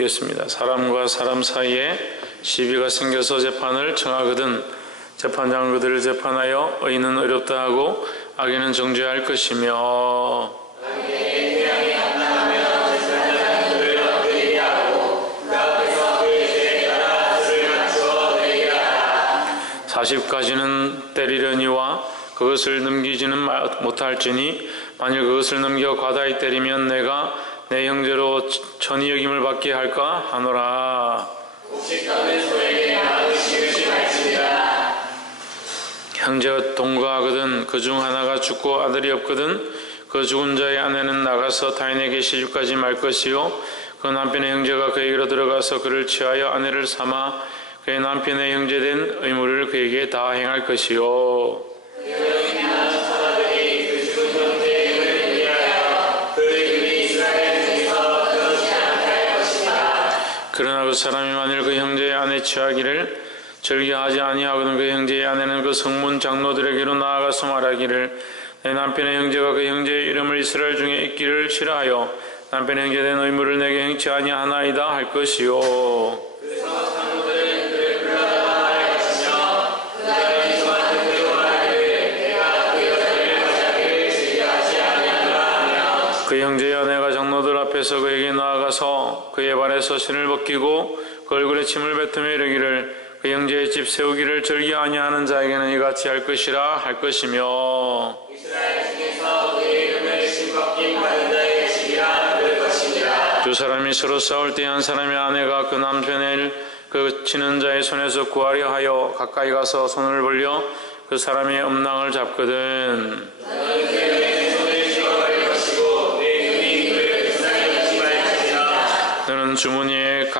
읽겠습니다. 사람과 사람 사이에 시비가 생겨서 재판을 청하거든 재판장은 그들을 재판하여 의인은 의롭다 하고 악인은 정죄할 것이며 40가지는 때리려니와 그것을 넘기지는 못할지니 만일 그것을 넘겨 과다히 때리면 내가 내 형제로 천히 여김을 받게 할까 하노라. 형제가 동거하거든 그 중 하나가 죽고 아들이 없거든 그 죽은 자의 아내는 나가서 타인에게 시집가지 말 것이요 그 남편의 형제가 그에게로 들어가서 그를 취하여 아내를 삼아 그의 남편의 형제된 의무를 그에게 다 행할 것이요 그러나 그 사람이 만일 그 형제의 아내 취하기를 절기하지 아니하거든 그 형제의 아내는 그 성문 장로들에게로 나아가서 말하기를 내 남편의 형제가 그 형제의 이름을 이스라엘 중에 읽기를 싫어하여 남편의 형제된 의무를 내게 행치 아니하나이다 할 것이요 그래서 장로들은 그를 불러다가 말할 것이며 그 사람이 저한테 데려가기를 내가 그 여자를 가져가기를 즐겨하지 아니하노라 하며 그 형제의 아내가 장로들 앞에서 그에게 나아가서 그의 발에서 신을 벗기고 그 얼굴에 침을 뱉으며 이르기를 그 형제의 집 세우기를 절기 아니하는 자에게는 이같이 할 것이라 할 것이며 이스라엘 중에서 그의 이름을 신벗김 받은 자에게 집이라 그럴 것이니라. 두 사람이 서로 싸울 때 한 사람의 아내가 그 남편을 그 치는 자의 손에서 구하려 하여 가까이 가서 손을 벌려 그 사람의 음낭을 잡거든 너는 그의 손을 쥐어버릴 것이고 내 눈이 그를 불쌍히 잊지 말지니라. 너는 주머니에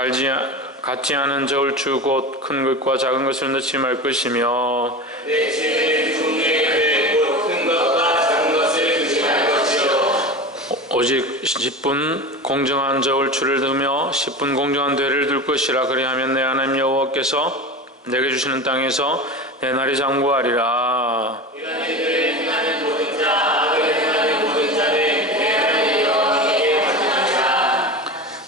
같지 않은 저울추 곧 큰 것과 작은 것을 넣지 말 것이며 내 집에 종류에 곧 큰 것과 작은 것을 두지 말 것이요 오직 10분 공정한 저울추를 두며 10분 공정한 되를 둘 것이라. 그리하면 내 하나님 여호와께서 내게 주시는 땅에서 내 날이 장구하리라. 이런 일들을 행하는 모든 자 악을 행하는 모든 자는 내 하나님 여호와께 화평하리라.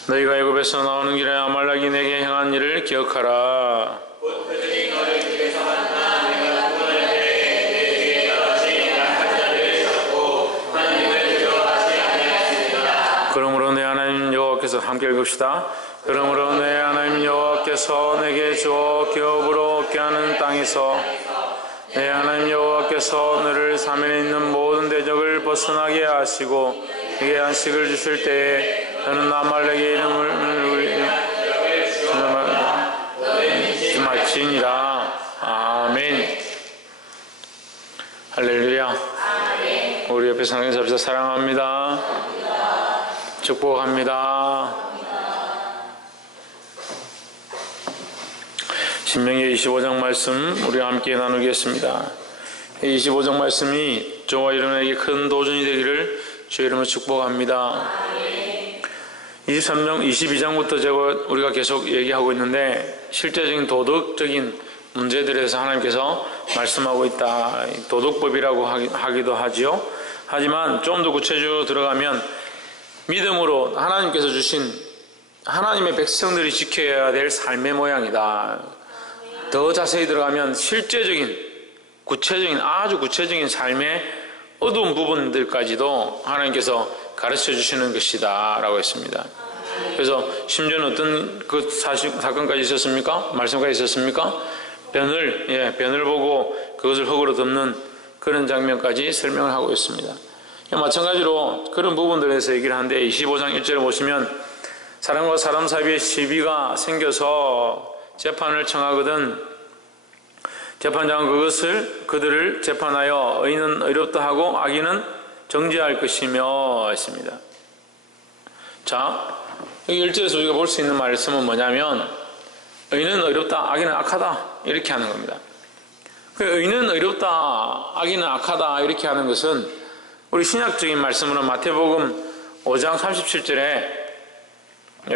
너희가 애굽에서 나오는 길에 아말렉이 내게 행한 일을 기억하라. 곧 그들이 너를 길에서 만나 내가 구원할 때에 내 뒤에 떨어진 약한 자를 잡고 하나님을 두려워하지 아니하였느니라. 그러므로 내 하나님 여호와께서 함께 읽읍시다. 그러므로 내 하나님 여호와께서 내게 주어 기업으로 얻게 하는 땅에서 내 하나님 여호와께서 너를 사면에 있는 모든 대적을 벗어나게 하시고 네게 안식을 주실 때에 너는 아말렉의 이름을 말지니라. 아멘. 할렐루야. 아멘. 우리 옆에 상행사 합시다. 사랑합니다. 축복합니다. 신명기 25장 말씀 우리와 함께 나누겠습니다. 25장 말씀이 저와 여러분에게 큰 도전이 되기를 주의 이름으로 축복합니다. 22장부터 우리가 계속 얘기하고 있는데 실제적인 도덕적인 문제들에 대해서 하나님께서 말씀하고 있다. 도덕법이라고 하기도 하지요. 하지만 좀 더 구체적으로 들어가면 믿음으로 하나님께서 주신 하나님의 백성들이 지켜야 될 삶의 모양이다. 더 자세히 들어가면 실제적인 구체적인 아주 구체적인 삶의 어두운 부분들까지도 하나님께서 가르쳐 주시는 것이다 라고 했습니다. 그래서 심지어는 어떤 그 사건까지 있었습니까? 말씀까지 있었습니까? 변을 보고 그것을 흙으로 덮는 그런 장면까지 설명을 하고 있습니다. 마찬가지로 그런 부분들에 대해서 얘기를 하는데 25장 1절에 보시면 사람과 사람 사이에 시비가 생겨서 재판을 청하거든 재판장은 그들을 재판하여 의인은 의롭다 하고 악인은 정죄할 것이며 했습니다. 자, 여기 1절에서 우리가 볼 수 있는 말씀은 뭐냐면 의인은 의롭다, 악인은 악하다 이렇게 하는 겁니다. 의인은 의롭다, 악인은 악하다 이렇게 하는 것은 우리 신약적인 말씀으로 마태복음 5장 37절에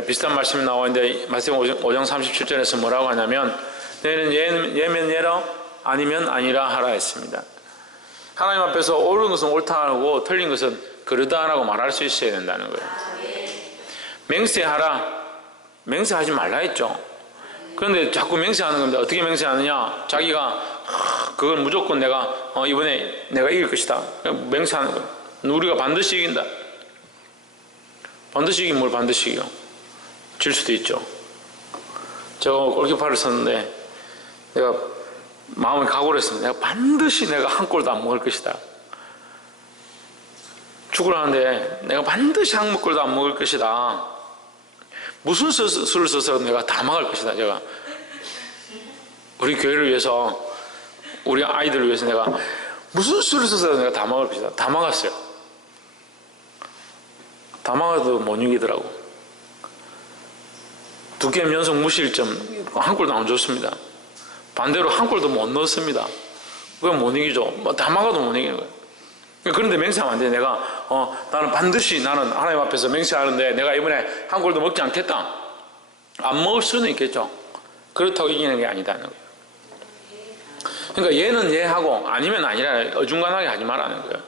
비슷한 말씀이 나와 있는데 마태복음 5장 37절에서 뭐라고 하냐면 너희는 예면 예라 아니면 아니라 하라 했습니다. 하나님 앞에서 옳은 것은 옳다 하고 틀린 것은 그르다 라고 말할 수 있어야 된다는 거예요. 맹세하라, 맹세하지 말라 했죠. 그런데 자꾸 맹세하는 겁니다. 어떻게 맹세하느냐? 자기가 그걸 무조건 내가 이번에 내가 이길 것이다. 맹세하는 거예요. 우리가 반드시 이긴다. 반드시 이긴 뭘 반드시 이겨? 질 수도 있죠. 제가 골키퍼를 쳤는데 내가 마음을 각오를 했습니다. 내가 반드시 내가 한 골도 안 먹을 것이다. 축구를 하는데 내가 반드시 한 골도 안 먹을 것이다. 무슨 수를 써서 내가 다 막을 것이다. 제가 우리 교회를 위해서, 우리 아이들을 위해서 내가 무슨 수를 써서 내가 다 막을 것이다. 다 막았어요. 다 막아도 못 이기더라고. 2게임 연속 무실점, 한 골도 안 줬습니다. 반대로 한 골도 못 넣었습니다. 그럼 못 이기죠. 다 막아도 못 이기는 거예요. 그런데 맹세하면 안 돼. 내가 나는 반드시 나는 하나님 앞에서 맹세하는데 내가 이번에 한 골도 먹지 않겠다. 안 먹을 수는 있겠죠. 그렇다고 이기는 게 아니다는 거예요. 그러니까 얘는 얘하고 아니면 아니라 어중간하게 하지 말라는 거예요.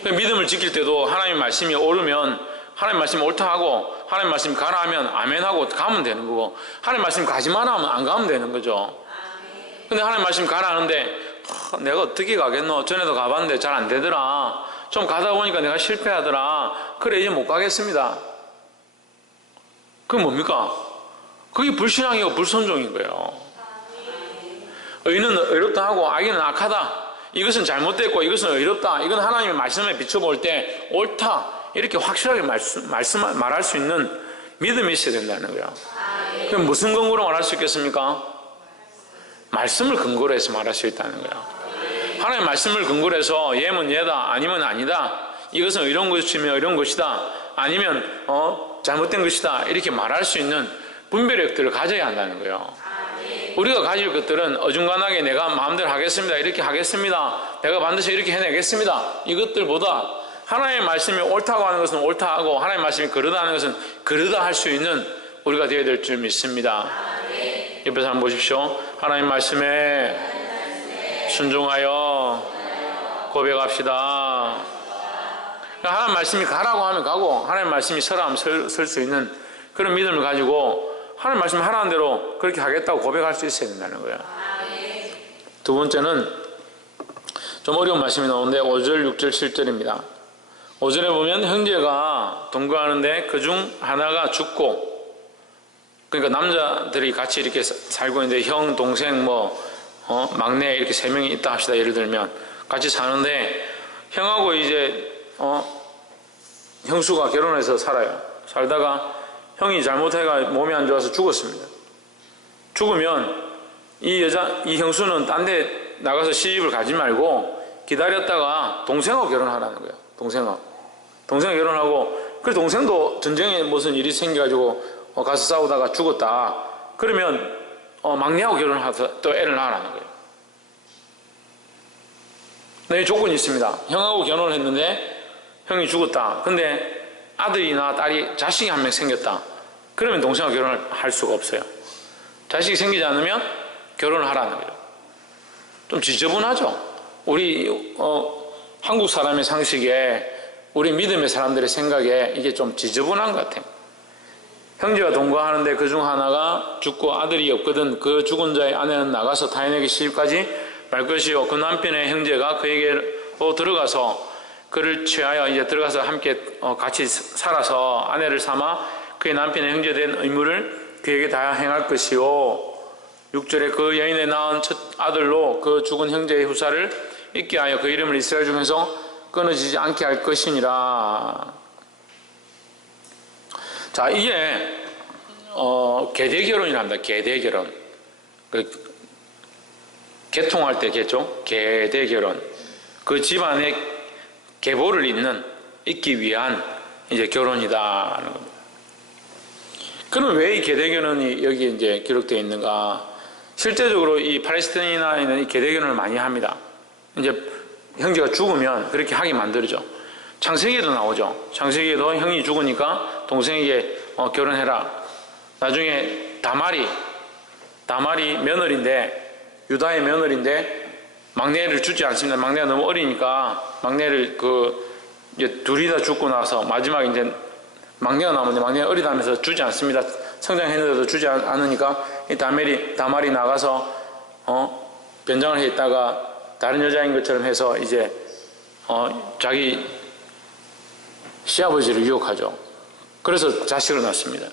그러니까 믿음을 지킬 때도 하나님 말씀이 옳으면 하나님 말씀이 옳다 하고, 하나님 말씀이 가라 하면 아멘 하고 가면 되는 거고, 하나님 말씀이 가지 마라 하면 안 가면 되는 거죠. 근데 하나님 말씀이 가라 하는데 내가 어떻게 가겠노? 전에도 가봤는데 잘 안 되더라. 좀 가다 보니까 내가 실패하더라. 그래 이제 못 가겠습니다. 그게 뭡니까? 그게 불신앙이고 불순종인 거예요. 의는 의롭다 하고 악인은 악하다. 이것은 잘못됐고 이것은 의롭다. 이건 하나님의 말씀에 비춰볼 때 옳다. 이렇게 확실하게 말할 수 있는 믿음이 있어야 된다는 거예요. 그럼 무슨 근거로 말할 수 있겠습니까? 말씀을 근거로 해서 말할 수 있다는 거예요. 하나님의 말씀을 근거로 해서 예면 예다, 아니면 아니다. 이것은 이런 것이면 이런 것이다. 아니면 잘못된 것이다. 이렇게 말할 수 있는 분별력들을 가져야 한다는 거예요. 우리가 가질 것들은 어중간하게 내가 마음대로 하겠습니다. 이렇게 하겠습니다. 내가 반드시 이렇게 해내겠습니다. 이것들보다 하나님의 말씀이 옳다고 하는 것은 옳다 하고, 하나님의 말씀이 그러다 하는 것은 그러다 할 수 있는 우리가 되어야 될 줄 믿습니다. 옆에서 한번 보십시오. 하나님 말씀에 순종하여 고백합시다. 하나님 말씀이 가라고 하면 가고, 하나님 말씀이 서라 하면 설 수 있는 그런 믿음을 가지고 하나님 말씀 하라는 대로 그렇게 하겠다고 고백할 수 있어야 된다는 거예요. 두 번째는 좀 어려운 말씀이 나오는데 5절, 6절, 7절입니다. 5절에 보면 형제가 동거하는데 그중 하나가 죽고, 그러니까 남자들이 같이 이렇게 살고 있는데 형, 동생, 막내 이렇게 3명이 있다 합시다. 예를 들면 같이 사는데 형하고 이제 형수가 결혼해서 살아요. 살다가 형이 잘못해가 몸이 안 좋아서 죽었습니다. 죽으면 이 형수는 딴 데 나가서 시집을 가지 말고 기다렸다가 동생하고 결혼하라는 거예요. 동생하고 결혼하고, 그 동생도 전쟁에 무슨 일이 생겨가지고 가서 싸우다가 죽었다. 그러면 막내하고 결혼해서 또 애를 낳으라는 거예요. 네, 조건이 있습니다. 형하고 결혼을 했는데 형이 죽었다. 근데 아들이나 딸이, 자식이 한 명 생겼다. 그러면 동생하고 결혼을 할 수가 없어요. 자식이 생기지 않으면 결혼을 하라는 거예요. 좀 지저분하죠. 우리 한국 사람의 상식에, 우리 믿음의 사람들의 생각에 이게 좀 지저분한 것 같아요. 형제가 동거하는데 그중 하나가 죽고 아들이 없거든. 그 죽은 자의 아내는 나가서 타인에게 시집까지 말 것이요, 그 남편의 형제가 그에게로 들어가서 그를 취하여 이제 들어가서 함께 같이 살아서 아내를 삼아 그의 남편의 형제된 의무를 그에게 다 행할 것이요, 6절에 그 여인의 낳은 첫 아들로 그 죽은 형제의 후사를 있게 하여 그 이름을 이스라엘 중에서 끊어지지 않게 할 것이니라. 자, 이게 계대결혼이랍니다. 계대결혼. 개통할 때 겠죠? 계대결혼. 그 집안의 계보를 잇기 위한 이제 결혼이다라는 겁니다. 그럼 왜 이 계대결혼이 여기 이제 기록되어 있는가? 실제적으로 이 팔레스타인에는 이 계대결혼을 많이 합니다. 이제 형제가 죽으면 그렇게 하게 만들죠. 창세기에도 나오죠. 창세기에도 형이 죽으니까 동생에게 결혼해라. 나중에 다말이 며느리인데, 유다의 며느리인데 막내를 주지 않습니다. 막내가 너무 어리니까 막내를 이제 둘이 다 죽고 나서 마지막에 이제 막내가 남았는데 막내가 어리다면서 주지 않습니다. 성장했는데도 주지 않으니까 이 다말이 나가서 변장을 해 있다가 다른 여자인 것처럼 해서 이제 자기 시아버지를 유혹하죠. 그래서 자식을 낳습니다.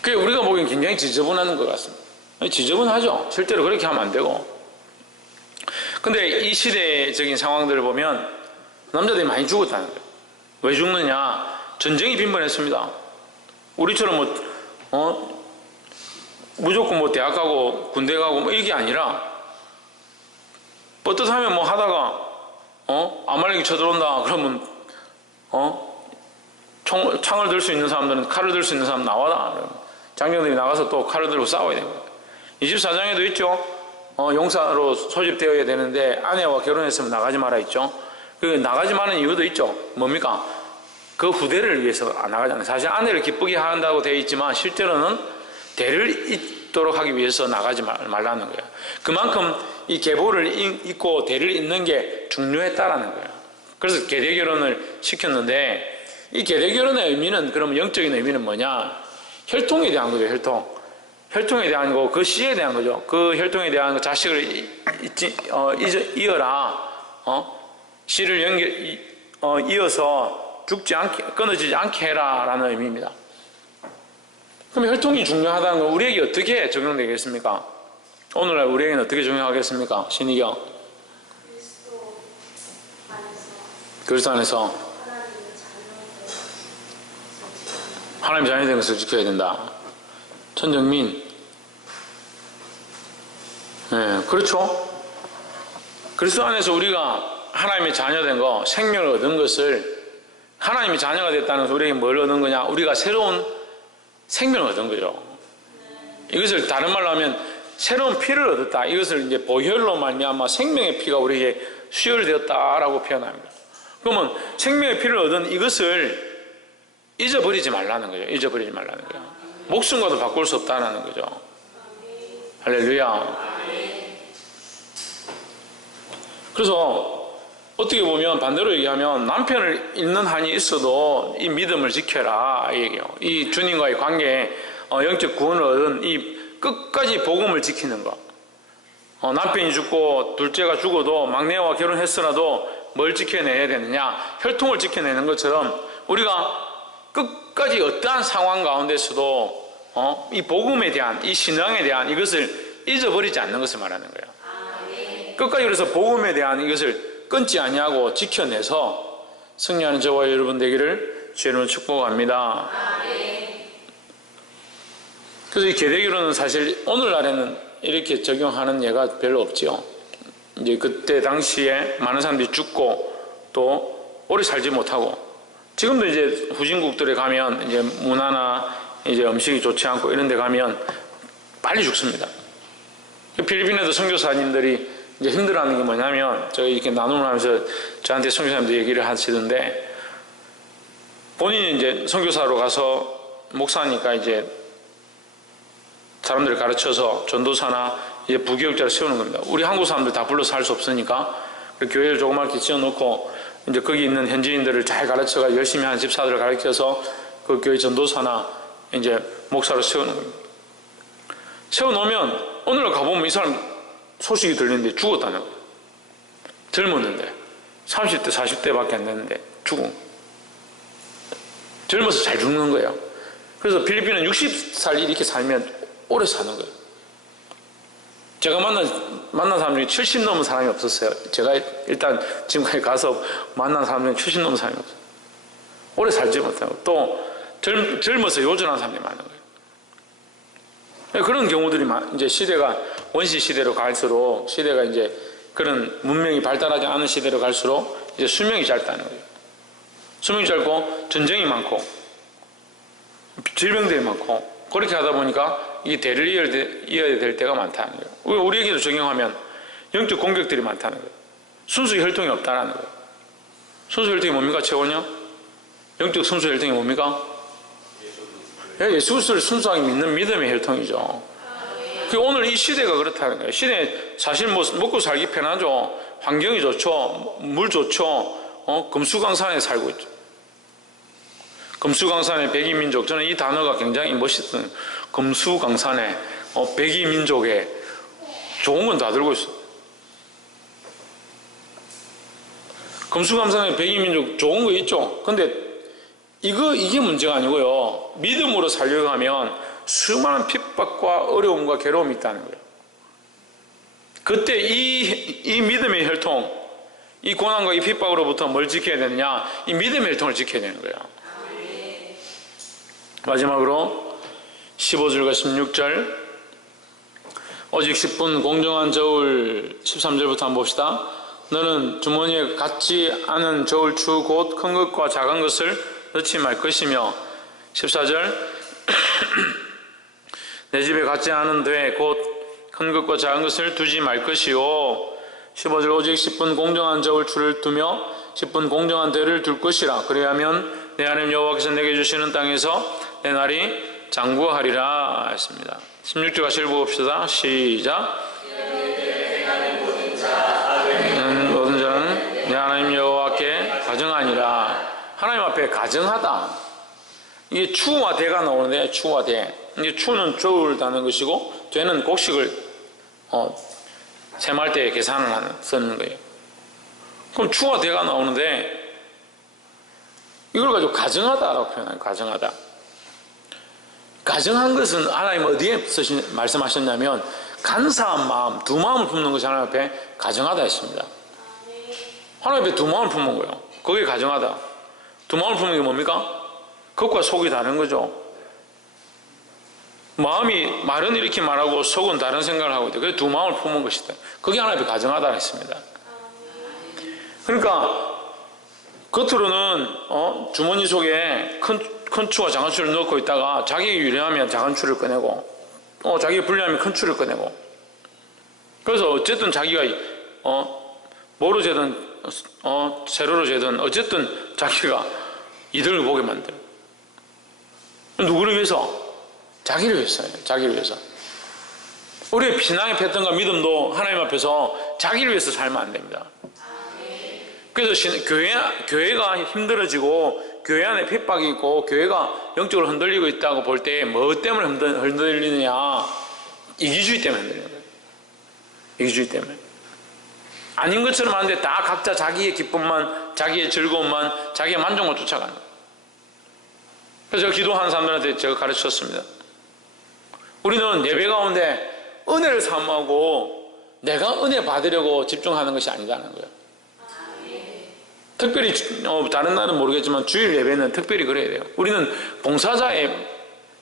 그게 우리가 보기엔 굉장히 지저분한 것 같습니다. 지저분하죠. 실제로 그렇게 하면 안 되고. 근데 이 시대적인 상황들을 보면 남자들이 많이 죽었다는 거예요. 왜 죽느냐? 전쟁이 빈번했습니다. 우리처럼 무조건 뭐 대학 가고 군대 가고 뭐 이게 아니라 뻗듯하면 뭐 하다가 아말렉이 쳐들어온다 그러면 창을 들 수 있는 사람들은 칼을 들 수 있는 사람 나와라. 장병들이 나가서 또 칼을 들고 싸워야 됩니다. 24장에도 있죠. 용사로 소집되어야 되는데 아내와 결혼했으면 나가지 마라 있죠. 그 나가지 마는 이유도 있죠. 뭡니까? 그 후대를 위해서 나가잖아요. 사실 아내를 기쁘게 한다고 되어 있지만 실제로는 대를 잇도록 하기 위해서 나가지 말라는 거예요. 그만큼 이 계보를 잇고 대를 잇는 게 중요했다라는 거예요. 그래서 계대 결혼을 시켰는데 이 계대 결혼의 의미는 그럼 영적인 의미는 뭐냐? 혈통에 대한 거죠. 혈통에 대한 거, 그 씨에 대한 거죠. 그 혈통에 대한 자식을 이어라. 씨를 이어서 죽지 않게, 끊어지지 않게 해라라는 의미입니다. 그럼 혈통이 중요하다는 건 우리에게 어떻게 적용되겠습니까? 오늘날 우리에게는 어떻게 적용하겠습니까? 신의경. 그리스도 안에서 하나님 자녀된 것을 지켜야 된다. 천정민. 네, 그렇죠. 그리스도 안에서 우리가 하나님의 자녀된 거, 생명을 얻은 것을, 하나님의 자녀가 됐다는 것은 우리에게 뭘 얻은 거냐? 우리가 새로운 생명을 얻은 거죠. 이것을 다른 말로 하면 새로운 피를 얻었다. 이것을 이제 보혈로 말미암아 생명의 피가 우리에게 수혈되었다라고 표현합니다. 그러면 생명의 피를 얻은 이것을 잊어버리지 말라는 거죠. 잊어버리지 말라는 거예요. 목숨과도 바꿀 수 없다는 거죠. 할렐루야. 그래서 어떻게 보면 반대로 얘기하면 남편을 잃는 한이 있어도 이 믿음을 지켜라 이 얘기예요. 이 주님과의 관계에 영적 구원을 얻은 이 끝까지 복음을 지키는 거. 남편이 죽고 둘째가 죽어도 막내와 결혼했으라도 뭘 지켜내야 되느냐? 혈통을 지켜내는 것처럼 우리가 끝까지 어떠한 상황 가운데서도 이 복음에 대한, 이 신앙에 대한 이것을 잊어버리지 않는 것을 말하는 거예요. 끝까지 그래서 복음에 대한 이것을 끊지 아니하고 지켜내서 승리하는 저와 여러분 되기를 주님으로 축복합니다. 그래서 이 계대결혼은 사실 오늘날에는 이렇게 적용하는 예가 별로 없지요. 이제 그때 당시에 많은 사람들이 죽고 또 오래 살지 못하고, 지금도 이제 후진국들에 가면 이제 문화나 이제 음식이 좋지 않고 이런 데 가면 빨리 죽습니다. 필리핀에도 선교사님들이 이제 힘들어하는 게 뭐냐면, 제가 이렇게 나눔을 하면서 저한테 선교사님들 얘기를 하시던데, 본인이 이제 선교사로 가서 목사니까 이제 사람들을 가르쳐서 전도사나 이제 부교육자를 세우는 겁니다. 우리 한국 사람들 다 불러서 할 수 없으니까 교회를 조그맣게 지어놓고 이제 거기 있는 현지인들을 잘 가르쳐가 열심히 하는 집사들을 가르쳐서 그 교회 전도사나 이제 목사로 세우는 겁니다. 세워놓으면 오늘날 가보면 이 사람 소식이 들리는데 죽었다는 거예요. 젊었는데 30대 40대밖에 안 됐는데 죽은. 젊어서 잘 죽는 거예요. 그래서 필리핀은 60살 이렇게 살면 오래 사는 거예요. 제가 만난 사람 중에 70 넘은 사람이 없었어요. 제가 일단 지금까지 가서 만난 사람 중에 70 넘은 사람이 없어요. 오래 살지 못하고 또 젊어서 요전한 사람들이 많은 거예요. 그런 경우들이 이제 시대가 원시 시대로 갈수록, 시대가 이제 그런 문명이 발달하지 않은 시대로 갈수록 이제 수명이 짧다는 거예요. 수명이 짧고 전쟁이 많고 질병들이 많고, 그렇게 하다 보니까 이게 대를 이어야 될 때가 많다는 거예요. 우리에게도 적용하면 영적 공격들이 많다는 거예요. 순수 혈통이 없다는 거예요. 순수 혈통이 뭡니까, 최원영? 영적 순수 혈통이 뭡니까? 예수 그리스도를 순수하게 믿는 믿음의 혈통이죠. 오늘 이 시대가 그렇다는 거예요. 시대 사실 뭐 먹고 살기 편하죠. 환경이 좋죠. 물 좋죠. 금수강산에 살고 있죠. 금수강산의 백이민족, 저는 이 단어가 굉장히 멋있어요. 금수강산의 백이민족에 좋은 건 다 들고 있어. 금수강산의 백이민족 좋은 거 있죠. 근데 이게 문제가 아니고요. 믿음으로 살려고 하면 수많은 핍박과 어려움과 괴로움이 있다는 거예요. 그때 이 믿음의 혈통, 이 고난과 이 핍박으로부터 뭘 지켜야 되느냐? 이 믿음의 혈통을 지켜야 되는 거예요. 마지막으로 15절과 16절, 오직 10분 공정한 저울, 13절부터 한번 봅시다. 너는 주머니에 갖지 않은 저울추 곧 큰 것과 작은 것을 넣지 말 것이며, 14절 내 집에 갖지 않은 되 곧 큰 것과 작은 것을 두지 말 것이요, 15절 오직 10분 공정한 저울추를 두며 10분 공정한 대를 둘 것이라. 그리하면 내 하나님 여호와께서 내게 주시는 땅에서 내 날이 장구하리라 했습니다. 16절 같이 읽어봅시다. 시작. 모든 자는 내 하나님 여호와께 가정하니라. 하나님 앞에 가정하다. 이게 추와 대가 나오는데, 추와 대. 이게 추는 저울 다는 것이고, 대는 곡식을 셈할 때 계산을 쓰는 거예요. 그럼 추와 대가 나오는데, 이걸 가지고 가정하다라고 표현해요. 가정하다. 가정한 것은 하나님 어디에 말씀하셨냐면, 간사한 마음, 두 마음을 품는 것이 하나님 앞에 가정하다 했습니다. 하나님 앞에 두 마음을 품는 거예요. 그게 가정하다. 두 마음을 품는 게 뭡니까? 겉과 속이 다른 거죠. 마음이 말은 이렇게 말하고 속은 다른 생각을 하고 있다. 그게 두 마음을 품은 것이다. 그게 하나님 앞에 가정하다 했습니다. 그러니까 겉으로는 주머니 속에 큰 추와 작은 추를 넣고 있다가 자기가 유리하면 작은 추를 꺼내고, 자기가 불리하면 큰 추를 꺼내고. 그래서 어쨌든 자기가 뭐로 재든 세로로 재든 어쨌든 자기가 이득을 보게 만들어요. 누구를 위해서? 자기를 위해서예요. 자기를 위해서. 우리의 신앙의 패턴과 믿음도 하나님 앞에서 자기를 위해서 살면 안 됩니다. 그래서 교회가 힘들어지고 교회 안에 핍박이 있고 교회가 영적으로 흔들리고 있다고 볼 때 뭐 때문에 흔들리느냐? 이기주의 때문에 흔들리는 거예요. 이기주의 때문에. 아닌 것처럼 하는데 다 각자 자기의 기쁨만, 자기의 즐거움만, 자기의 만족만 쫓아가는 거예요. 그래서 제가 기도하는 사람들한테 제가 가르쳤습니다. 우리는 예배 가운데 은혜를 사모하고 내가 은혜 받으려고 집중하는 것이 아니라는 거예요. 특별히 다른 날은 모르겠지만 주일 예배는 특별히 그래야 돼요. 우리는 봉사자의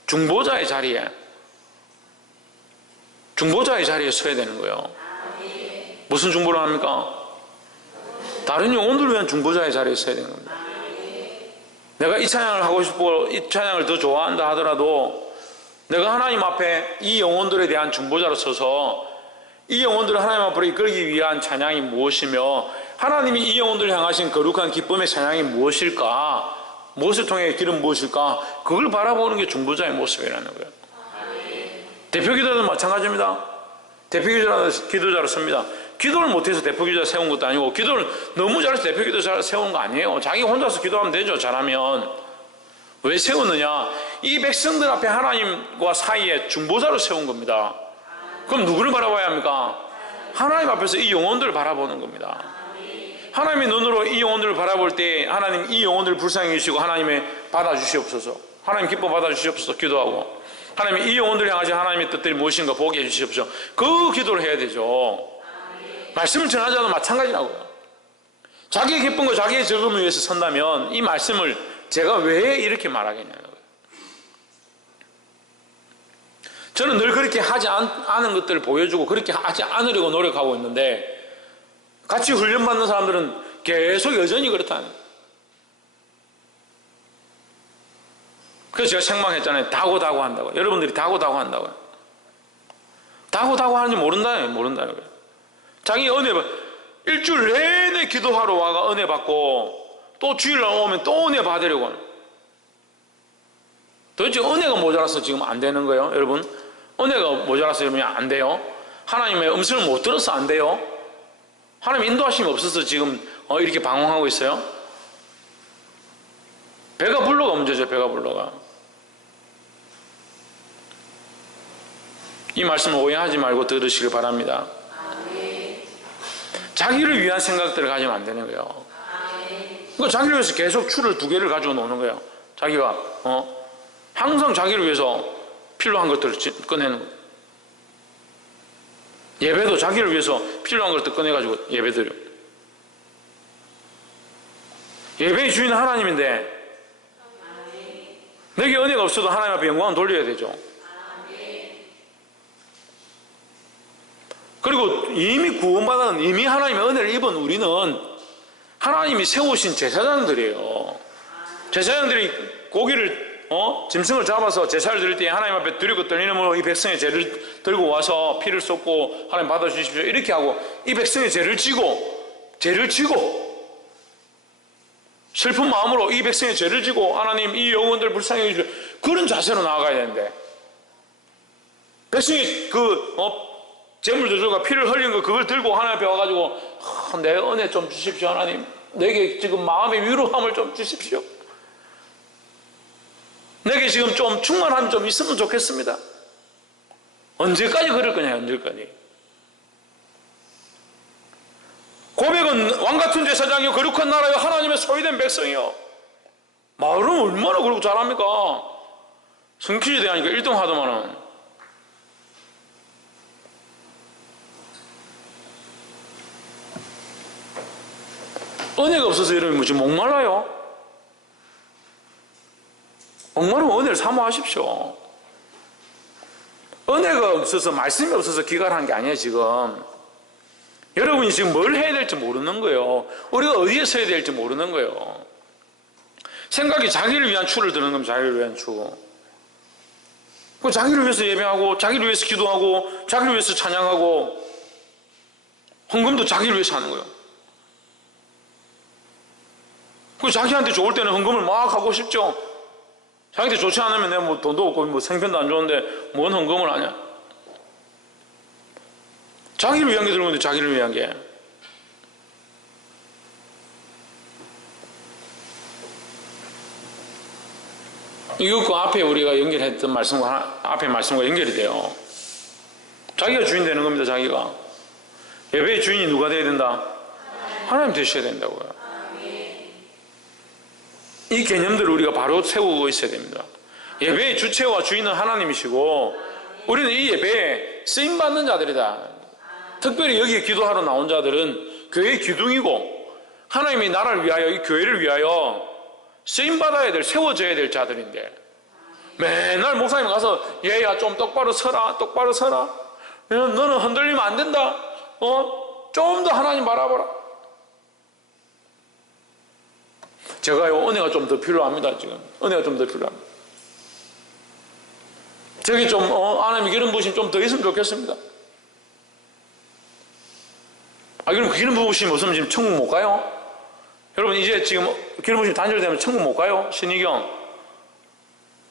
중보자의 자리에 서야 되는 거예요. 무슨 중보를 합니까? 다른 영혼들을 위한 중보자의 자리에 서야 되는 겁니다. 내가 이 찬양을 하고 싶고 이 찬양을 더 좋아한다 하더라도 내가 하나님 앞에 이 영혼들에 대한 중보자로 서서 이 영혼들을 하나님 앞으로 이끌기 위한 찬양이 무엇이며 하나님이 이 영혼들을 향하신 거룩한 기쁨의 찬양이 무엇일까? 무엇을 통해 길은 무엇일까? 그걸 바라보는 게 중보자의 모습이라는 거예요. 대표기도자도 마찬가지입니다. 대표기도자로 섭니다. 기도를 못해서 대표기도자 세운 것도 아니고 기도를 너무 잘해서 대표기도자 세운 거 아니에요. 자기 혼자서 기도하면 되죠. 잘하면. 왜 세웠느냐? 이 백성들 앞에 하나님과 사이에 중보자로 세운 겁니다. 그럼 누구를 바라봐야 합니까? 하나님 앞에서 이 영혼들을 바라보는 겁니다. 하나님의 눈으로 이 영혼들을 바라볼 때 하나님 이 영혼들을 불쌍히 여기시고 하나님의 받아주시옵소서, 하나님 기뻐 받아주시옵소서 기도하고 하나님 이 영혼들을 향하신 하나님의 뜻들이 무엇인가 보게 해주시옵소서. 그 기도를 해야 되죠. 말씀을 전하자도 마찬가지라고요. 자기의 기쁨과 자기의 즐거움을 위해서 선다면 이 말씀을 제가 왜 이렇게 말하겠냐는 거예요. 저는 늘 그렇게 하지 않은 것들을 보여주고 그렇게 하지 않으려고 노력하고 있는데 같이 훈련받는 사람들은 계속 여전히 그렇다는 거예요. 그래서 제가 책망했잖아요. 다고다고 한다고. 여러분들이 다고다고 한다고요. 다고다고 하는지 모른다는 거예요. 자기 은혜 일주일 내내 기도하러 와가 은혜 받고 또 주일날 오면 또 은혜 받으려고 하는. 도대체 은혜가 모자라서 지금 안 되는 거예요, 여러분? 은혜가 모자라서 여러분이 안 돼요? 하나님의 음성을 못 들어서 안 돼요? 하나님 인도하심이 없어서 지금 이렇게 방황하고 있어요? 배가 불러가 문제죠. 배가 불러가. 이 말씀을 오해하지 말고 들으시길 바랍니다. 자기를 위한 생각들을 가지면 안 되는 거예요. 그러니까 자기를 위해서 계속 추를 2개를 가지고 노는 거예요. 자기가 항상 자기를 위해서 필요한 것들을 꺼내는 거예요. 예배도 자기를 위해서 필요한 것들 꺼내가지고 예배드려. 예배의 주인은 하나님인데 내게 은혜가 없어도 하나님 앞에 영광을 돌려야 되죠. 그리고 이미 구원받은, 이미 하나님의 은혜를 입은 우리는 하나님이 세우신 제사장들이에요. 제사장들이 고기를 짐승을 잡아서 제사를 드릴 때 하나님 앞에 드리고 떨리는 이 백성의 죄를 들고 와서 피를 쏟고 하나님 받아주십시오 이렇게 하고 이 백성의 죄를 지고 슬픈 마음으로 이 백성의 죄를 지고 하나님 이 영혼들 불쌍히 해주십시오 그런 자세로 나아가야 되는데 백성이 재물들과 피를 흘린 거 그걸 들고 하나님 앞에 와가지고 내 은혜 좀 주십시오 하나님 내게 지금 마음의 위로함을 좀 주십시오 내게 지금 좀 충만함이 좀 있으면 좋겠습니다. 언제까지 그럴 거냐 언제까지. 고백은 왕같은 제사장이요 거룩한 나라요 하나님의 소유된 백성이요. 말은 얼마나 그렇고 잘합니까. 성취에 대하니까 1등 하더만은. 은혜가 없어서 여러분이 지금 목말라요. 목마르면 은혜를 사모하십시오. 은혜가 없어서 말씀이 없어서 기갈한 게 아니에요 지금. 여러분이 지금 뭘 해야 될지 모르는 거예요. 우리가 어디에 서야 될지 모르는 거예요. 생각이 자기를 위한 추를 드는 겁니다. 자기를 위한 추. 자기를 위해서 예배하고 자기를 위해서 기도하고 자기를 위해서 찬양하고 헌금도 자기를 위해서 하는 거예요. 자기한테 좋을 때는 헌금을 막 하고 싶죠. 자기한테 좋지 않으면 내가 뭐 돈도 없고 뭐 생편도 안 좋은데 뭔 헌금을 하냐. 자기를 위한 게 들고 있는데 자기를 위한 게. 이것과 앞에 우리가 연결했던 말씀과 앞에 말씀과 연결이 돼요. 자기가 주인 되는 겁니다. 자기가. 예배의 주인이 누가 되어야 된다? 하나님 되셔야 된다고요. 이 개념들을 우리가 바로 세우고 있어야 됩니다. 예배의 주체와 주인은 하나님이시고 우리는 이 예배에 쓰임받는 자들이다. 특별히 여기에 기도하러 나온 자들은 교회의 기둥이고 하나님이 나라를 위하여 이 교회를 위하여 쓰임받아야 될 세워져야 될 자들인데 맨날 목사님 가서 얘야 좀 똑바로 서라 똑바로 서라 너는 흔들리면 안 된다 좀 더 하나님 바라보라. 제가요 은혜가 좀 더 필요합니다. 지금 은혜가 좀 더 필요합니다. 저기 좀 하나님의 기름 부으심 좀 더 있으면 좋겠습니다. 그럼 기름 부으심 없으면 지금 천국 못 가요? 여러분 이제 지금 기름 부으심 단절되면 천국 못 가요? 신희경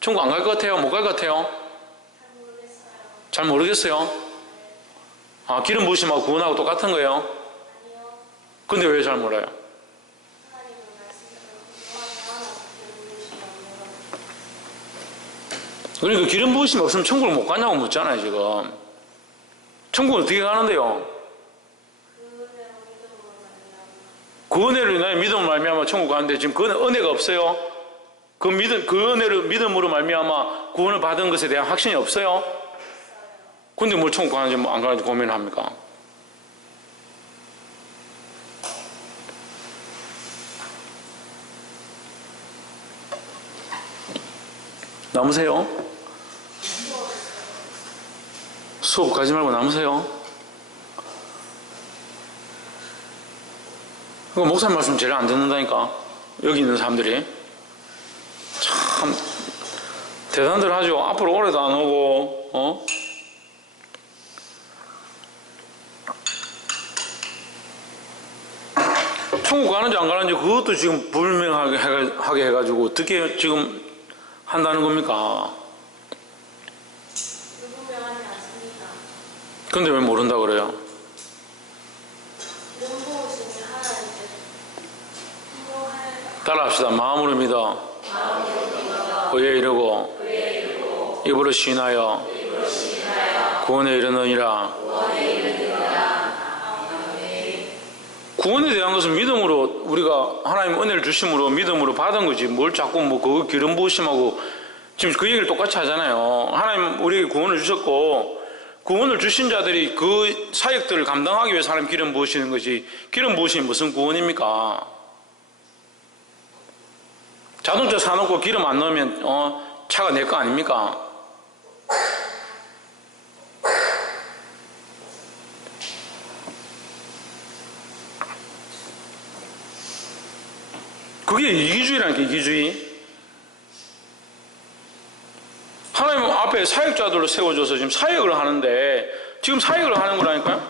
천국 안 갈 것 같아요? 못 갈 것 같아요? 잘 모르겠어요. 기름 부으심하고 구원하고 똑같은 거예요? 근데 왜 잘 몰라요? 그러니까 기름 부으심 없으면 천국을 못 가냐고 묻잖아요 지금. 천국은 어떻게 가는데요? 그 은혜를 인하여 믿음으로 말미암아 천국 가는데 지금 그 은혜가 없어요? 그 은혜를 믿음으로 말미암아 구원을 받은 것에 대한 확신이 없어요? 근데 뭘 천국 가는지 안 가는지 고민을 합니까? 남으세요? 수업 가지 말고 남으세요. 목사님 말씀 제일 안 듣는다니까. 여기 있는 사람들이 참 대단들 하죠. 앞으로 오래도 안 오고 천국 가는지 안 가는지 그것도 지금 불명하게 해가지고 어떻게 지금 한다는 겁니까? 근데 왜 모른다 그래요? 따라합시다. 마음으로 믿어. 의에 이르고 입으로 시인하여 구원에 이르느니라. 구원에 대한 것은 믿음으로, 우리가 하나님 은혜를 주심으로 믿음으로 받은 거지, 뭘 자꾸 뭐 그 기름 부으심하고 지금 그 얘기를 똑같이 하잖아요. 하나님 우리에게 구원을 주셨고, 구원을 주신 자들이 그 사역들을 감당하기 위해서 하나님 기름 부으시는 거지, 기름 부으심이 무슨 구원입니까? 자동차 사놓고 기름 안 넣으면 차가 내 거 아닙니까? 그게 이기주의라니까, 이기주의. 하나님 앞에 사역자들로 세워줘서 지금 사역을 하는데, 지금 사역을 하는 거라니까요?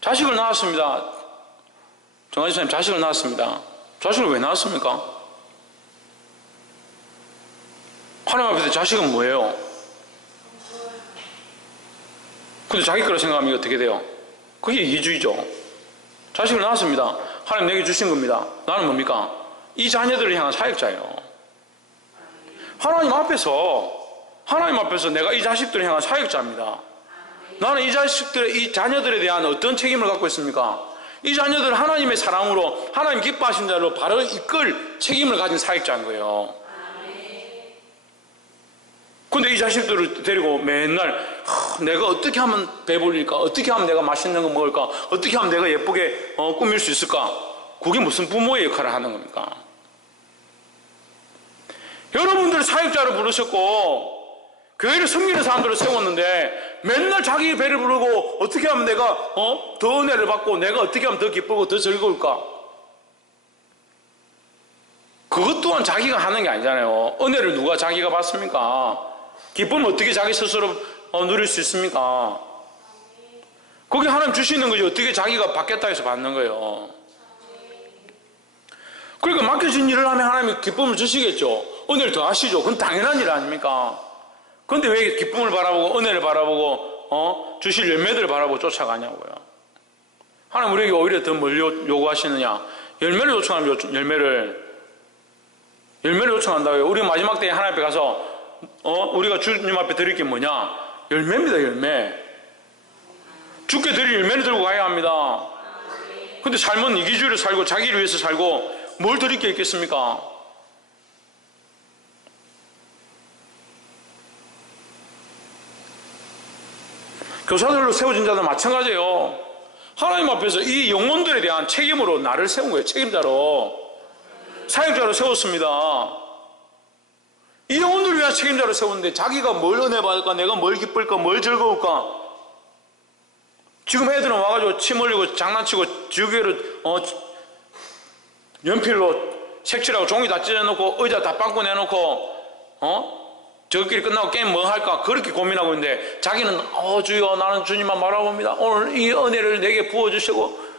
자식을 낳았습니다. 정하지 사님 자식을 낳았습니다. 자식을 왜 낳았습니까? 하나님 앞에서 자식은 뭐예요? 근데 자기 거라 생각하면 어떻게 돼요? 그게 이기주의죠. 자식을 낳았습니다. 하나님 내게 주신 겁니다. 나는 뭡니까? 이 자녀들을 향한 사역자예요. 하나님 앞에서 내가 이 자식들을 향한 사역자입니다. 나는 이 자녀들에 대한 어떤 책임을 갖고 있습니까? 이 자녀들을 하나님의 사랑으로, 하나님 기뻐하신 자로 바로 이끌 책임을 가진 사역자인 거예요. 근데 이 자식들을 데리고 맨날 내가 어떻게 하면 배불릴까? 어떻게 하면 내가 맛있는 거 먹을까? 어떻게 하면 내가 예쁘게 꾸밀 수 있을까? 그게 무슨 부모의 역할을 하는 겁니까? 여러분들 사역자를 부르셨고 교회를 섬기는 사람들을 세웠는데 맨날 자기 배를 부르고 어떻게 하면 내가 더 은혜를 받고 내가 어떻게 하면 더 기쁘고 더 즐거울까? 그것 또한 자기가 하는 게 아니잖아요. 은혜를 누가 자기가 받습니까? 기쁨을 어떻게 자기 스스로 누릴 수 있습니까? 거기 하나님 주시는 거지 어떻게 자기가 받겠다 해서 받는 거예요. 그러니까 맡겨진 일을 하면 하나님이 기쁨을 주시겠죠. 은혜를 더 하시죠. 그건 당연한 일 아닙니까? 그런데 왜 기쁨을 바라보고 은혜를 바라보고 주실 열매들을 바라보고 쫓아가냐고요. 하나님 우리에게 오히려 더 뭘 요구하시느냐? 열매를 요청하면 열매를 요청한다고요. 우리 마지막 때에 하나님 앞에 가서 우리가 주님 앞에 드릴 게 뭐냐? 열매입니다. 열매. 주께 드릴 열매를 들고 가야 합니다. 근데 삶은 이기주의를 살고 자기를 위해서 살고 뭘 드릴 게 있겠습니까? 교사들로 세워진 자도 마찬가지예요. 하나님 앞에서 이 영혼들에 대한 책임으로 나를 세운 거예요. 책임자로, 사역자로 세웠습니다. 이 영혼들을 위한 책임자로 세웠는데 자기가 뭘 은혜 받을까, 내가 뭘 기쁠까, 뭘 즐거울까? 지금 애들은 와가지고 침 흘리고 장난치고 지우개로 연필로 색칠하고 종이 다 찢어놓고 의자 다 빵꾸 내놓고 저끼리 끝나고 게임 뭐 할까 그렇게 고민하고 있는데 자기는 주여 나는 주님만 바라봅니다. 오늘 이 은혜를 내게 부어주시고.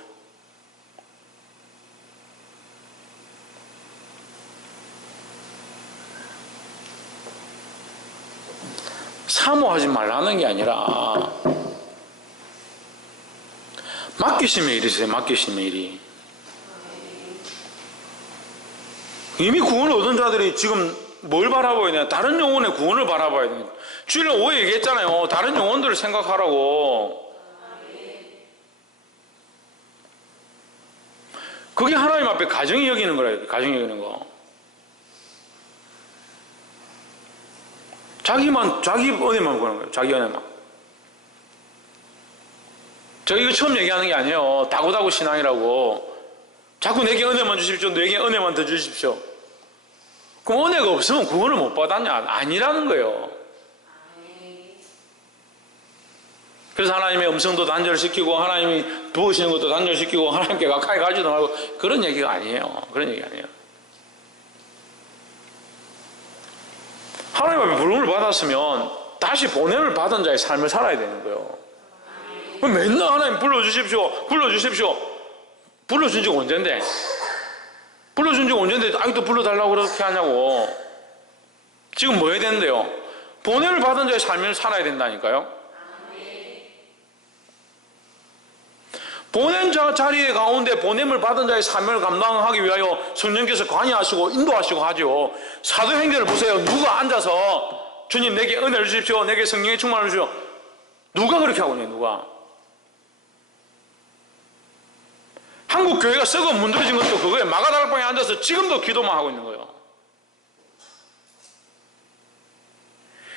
사모하지 말라는 게 아니라 맡기심의 일이세요. 맡기심의 일이. 이미 구원을 얻은 자들이 지금 뭘 바라봐야 되냐? 다른 영혼의 구원을 바라봐야 되냐? 주일날 오해 얘기했잖아요. 다른 영혼들을 생각하라고. 그게 하나님 앞에 가정이 여기는 거라. 가정이 여기는 거. 자기 은혜만 보는 거예요. 자기 은혜만. 저 이거 처음 얘기하는 게 아니에요. 다구다구 신앙이라고. 자꾸 내게 은혜만 주십시오. 내게 은혜만 더 주십시오. 그럼 은혜가 없으면 구원을 못 받았냐? 아니라는 거예요. 그래서 하나님의 음성도 단절시키고 하나님이 부으시는 것도 단절시키고 하나님께 가까이 가지도 말고 그런 얘기가 아니에요. 그런 얘기 아니에요. 하나님 앞에 부름을 받았으면 다시 보냄을 받은 자의 삶을 살아야 되는 거예요. 맨날 하나님 불러주십시오. 불러주십시오. 불러준 지가 언젠데? 불러준 지가 언젠데 아직도 불러달라고 그렇게 하냐고. 지금 뭐 해야 되는데요? 보냄을 받은 자의 삶을 살아야 된다니까요. 보낸 자 자리에 가운데 보냄을 받은 자의 사명을 감당하기 위하여 성령께서 관여하시고 인도하시고 하죠. 사도행전을 보세요. 누가 앉아서 주님 내게 은혜를 주십시오, 내게 성령의 충만을 주십시오. 누가 그렇게 하고 있냐? 누가? 한국 교회가 썩어 문드러진 것도 그거에 마가다락방에 앉아서 지금도 기도만 하고 있는 거예요.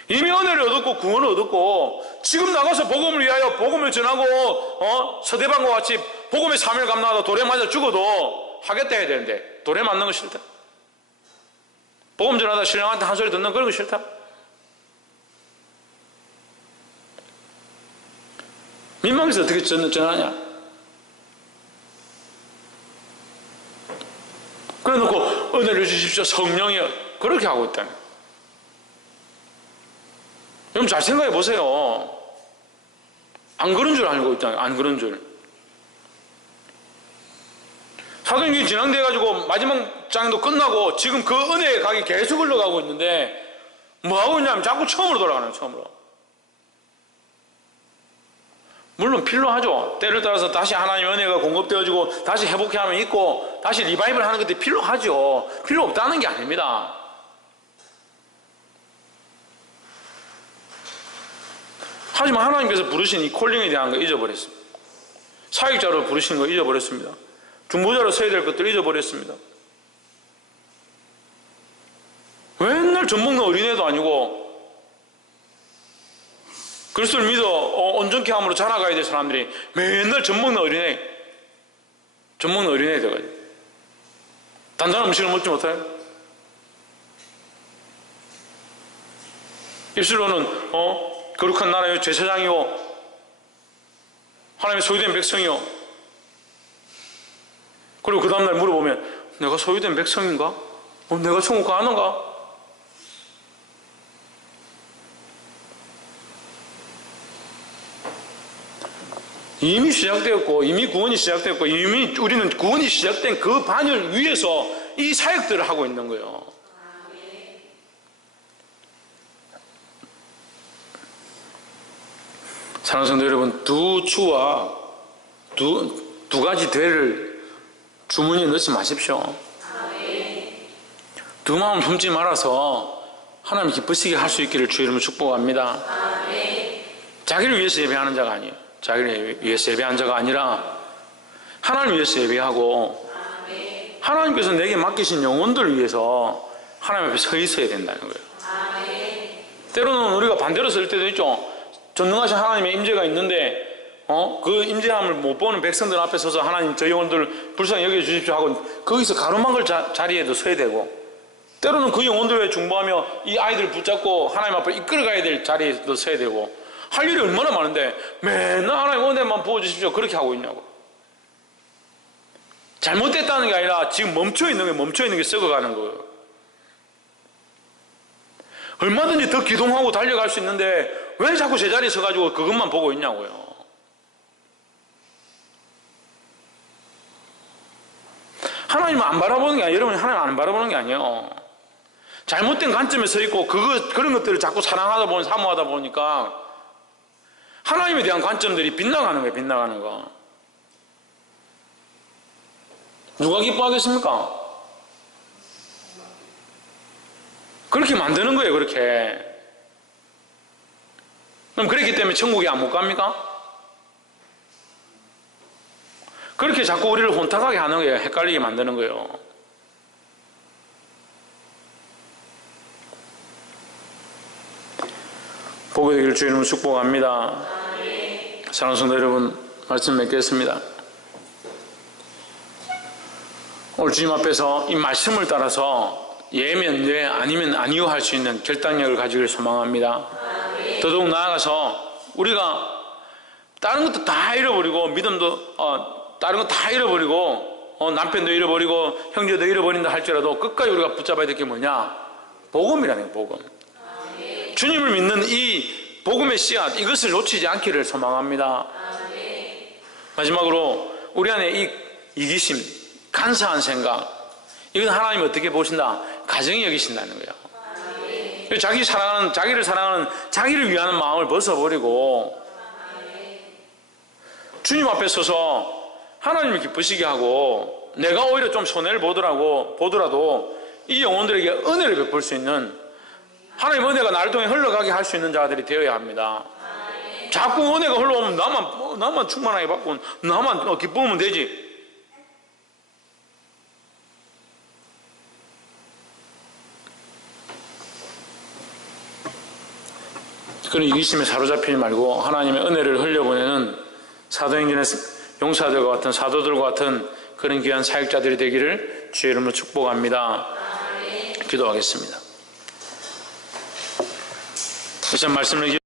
이미 은혜를 얻었고 구원을 얻었고 지금 나가서 복음을 위하여 복음을 전하고 서대방과 같이 복음의 사명을 감당하다 돌에 맞아 죽어도 하겠다 해야 되는데 돌에 맞는 거 싫다. 복음 전하다 신랑한테 한 소리 듣는 그런 거 싫다. 민망해서 어떻게 전하냐? 그래 놓고 은혜를 주십시오, 성령이여, 그렇게 하고 있다는. 여러분 잘 생각해 보세요. 안 그런 줄 알고 있다. 안 그런 줄. 사도행전이 진행돼 가지고 마지막 장도 끝나고 지금 그 은혜의 각이 계속 흘러가고 있는데 뭐 하고 있냐면 자꾸 처음으로 돌아가는 거예요. 처음으로. 물론 필요하죠. 때를 따라서 다시 하나님의 은혜가 공급되어지고 다시 회복해 하면 있고 다시 리바이벌 하는 것들이 필요하죠. 필요 없다는 게 아닙니다. 하지만 하나님께서 부르신 이 콜링에 대한 거 잊어버렸습니다. 사역자로 부르시는 거 잊어버렸습니다. 중보자로 서야 될 것들 잊어버렸습니다. 맨날 젖 먹는 어린애도 아니고 그리스도를 믿어 온전케 함으로 자라가야 될 사람들이 맨날 젖 먹는 어린애 돼가지고 단단한 음식을 먹지 못해요. 입술로는 거룩한 나라요 제사장이요 하나님의 소유된 백성이요. 그리고 그 다음날 물어보면 내가 소유된 백성인가? 내가 천국 가는가? 이미 시작되었고 이미 구원이 시작되었고 이미 우리는 구원이 시작된 그 반을 위해서 이 사역들을 하고 있는 거예요. 사랑하는 성도 여러분, 두 추와 두 가지 되를 주머니에 넣지 마십시오. 두 마음 품지 말아서 하나님 기쁘시게 할 수 있기를 주의 이름으로 축복합니다. 자기를 위해서 예배하는 자가 아니에요. 자기를 위해서 예배하는 자가 아니라 하나님을 위해서 예배하고 하나님께서 내게 맡기신 영혼들을 위해서 하나님 앞에 서 있어야 된다는 거예요. 때로는 우리가 반대로 설 때도 있죠. 전능하신 하나님의 임재가 있는데 그 임재함을 못 보는 백성들 앞에 서서 하나님 저 영혼들 불쌍히 여겨주십시오 하고 거기서 가로막을 자리에도 서야 되고 때로는 그 영혼들을 중보하며 이 아이들을 붙잡고 하나님 앞에 이끌어가야 될 자리에도 서야 되고 할 일이 얼마나 많은데 맨날 하나님 은혜만 부어주십시오 그렇게 하고 있냐고. 잘못됐다는 게 아니라 지금 멈춰있는 게 썩어가는 거예요. 얼마든지 더 기동하고 달려갈 수 있는데 왜 자꾸 제자리에 서가지고 그것만 보고 있냐고요. 하나님은 안 바라보는 게 아니에요. 여러분이 하나님 안 바라보는 게 아니에요. 잘못된 관점에 서 있고 그런 것들을 자꾸 사랑하다 보니 사모하다 보니까 하나님에 대한 관점들이 빗나가는 거예요. 빗나가는 거. 누가 기뻐하겠습니까? 그렇게 만드는 거예요. 그렇게. 그럼 그랬기 때문에 천국에 안 못 갑니까? 그렇게 자꾸 우리를 혼탁하게 하는 거예요. 헷갈리게 만드는 거예요. 보게 되기를 주의 이름으로 축복합니다. 사랑하는 성도 여러분, 말씀 맺겠습니다. 오늘 주님 앞에서 이 말씀을 따라서 예면 예, 아니면 아니요 할 수 있는 결단력을 가지기를 소망합니다. 더더욱 나아가서 우리가 다른 것도 다 잃어버리고 믿음도 다른 거 다 잃어버리고 남편도 잃어버리고 형제도 잃어버린다 할지라도 끝까지 우리가 붙잡아야 될 게 뭐냐? 복음이라는 거예요. 복음. 주님을 믿는 이 복음의 씨앗 이것을 놓치지 않기를 소망합니다. 마지막으로 우리 안에 이 이기심 간사한 생각 이건 하나님이 어떻게 보신다? 가정이 여기신다는 거예요. 자기를 사랑하는 자기를 위하는 마음을 벗어버리고 주님 앞에 서서 하나님이 기쁘시게 하고 내가 오히려 좀 손해를 보더라도 이 영혼들에게 은혜를 베풀 수 있는, 하나님의 은혜가 나를 통해 흘러가게 할 수 있는 자들이 되어야 합니다. 자꾸 은혜가 흘러오면 나만 충만하게 받고 나만 기쁘면 되지. 그런 이기심에 사로잡히지 말고 하나님의 은혜를 흘려보내는 사도행전의 용사들과 같은, 사도들과 같은 그런 귀한 사역자들이 되기를 주의 이름으로 축복합니다. 기도하겠습니다. 다시 한 말씀을